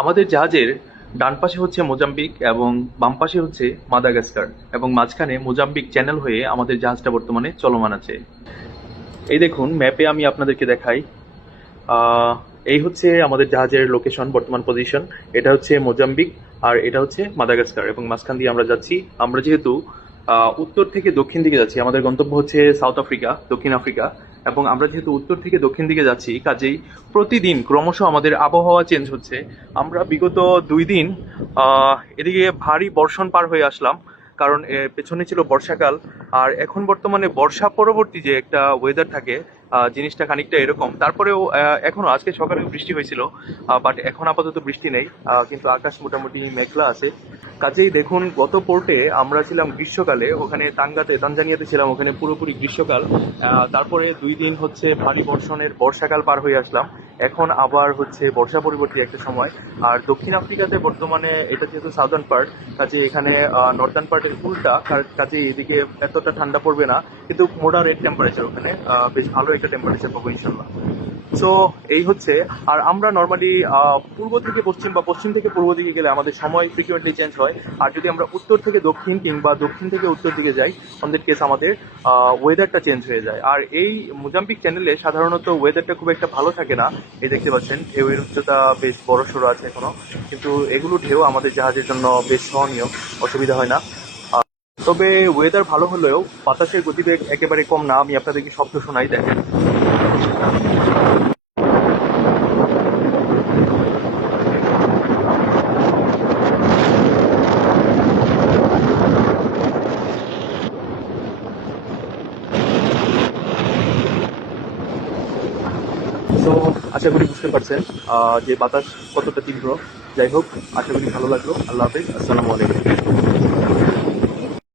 আমাদের জাহাজের ডান পাশে হচ্ছে মোজাম্বিক এবং বাম পাশে হচ্ছে মাদাগাস্কার এবং মাঝখানে মোজাম্বিক চ্যানেল হয়ে আমাদের জাহাজটা বর্তমানে চলমান আছে। এই দেখুন, ম্যাপে আমি আপনাদেরকে দেখাই। এই হচ্ছে আমাদের জাহাজের লোকেশন বর্তমান পজিশন এটা হচ্ছে মোজাম্বিক আর এটা হচ্ছে মাদাগাস্কার এবং মাঝখান দিয়ে আমরা যাচ্ছি। আমরা যেহেতু উত্তর থেকে দক্ষিণ দিকে যাচ্ছি, আমাদের গন্তব্য হচ্ছে সাউথ আফ্রিকা, দক্ষিণ আফ্রিকা। এবং আমরা যেহেতু উত্তর থেকে দক্ষিণ দিকে যাচ্ছি, কাজেই প্রতিদিন ক্রমশ আমাদের আবহাওয়া চেঞ্জ হচ্ছে। আমরা বিগত দুই দিন এদিকে ভারী বর্ষণ পার হয়ে আসলাম, কারণ পেছনে ছিল বর্ষাকাল। আর এখন বর্তমানে বর্ষা পরবর্তী যে একটা ওয়েদার থাকে জিনিসটা খানিকটা এরকম। তারপরেও এখনও, আজকে সকালে বৃষ্টি হয়েছিল বাট এখন আপাতত বৃষ্টি নেই কিন্তু আকাশ মোটামুটি মেঘলা আছে। কাজেই দেখুন, গত পোর্টে আমরা ছিলাম গ্রীষ্মকালে, ওখানে তাঙ্গাতে, তানজানিয়াতে ছিলাম, ওখানে পুরোপুরি গ্রীষ্মকাল। তারপরে দুই দিন হচ্ছে ভারী বর্ষণের বর্ষাকাল পার হয়ে আসলাম। এখন আবার হচ্ছে বর্ষা পরিবর্তী একটা সময়। আর দক্ষিণ আফ্রিকাতে বর্তমানে এটা যেহেতু সাউদার্ন পার্ট কাজে এখানে নর্দার্ন পার্টের উল্টা কাজে এদিকে এতটা ঠান্ডা পড়বে না, কিন্তু মোডারেট টেম্পারেচার ওখানে বেশ ভালো একটা টেম্পারেচার পাবো ইনশাল্লাহ। সো এই হচ্ছে, আর আমরা নর্মালি পূর্ব থেকে পশ্চিম বা পশ্চিম থেকে পূর্ব দিকে গেলে আমাদের সময় ফ্রিকুয়েন্টলি চেঞ্জ হয়। আর যদি আমরা উত্তর থেকে দক্ষিণ কিংবা দক্ষিণ থেকে উত্তর দিকে যাই আমাদের কেস আমাদের ওয়েদারটা চেঞ্জ হয়ে যায়। আর এই মোজাম্বিক চ্যানেলে সাধারণত ওয়েদারটা খুব একটা ভালো থাকে না। এই দেখতে পাচ্ছেন, ঢেউয়ের উচ্চতা বেশ বড় সড়ো আছে এখনও। কিন্তু এগুলো ঢেউ আমাদের জাহাজের জন্য বেশ সহনীয়, অসুবিধা হয় না। তবে ওয়েদার ভালো হলেও বাতাসের গতিবেগ একেবারে কম না, আমি আপনাদেরকে শব্দ শোনাই, দেখেন। আশা করি বুঝতে পারছেন যে বাতাস কতটা তীব্র। যাই হোক, আশা করি ভালো লাগল। আল্লাহ হাফিজ। আসসালামু আলাইকুম।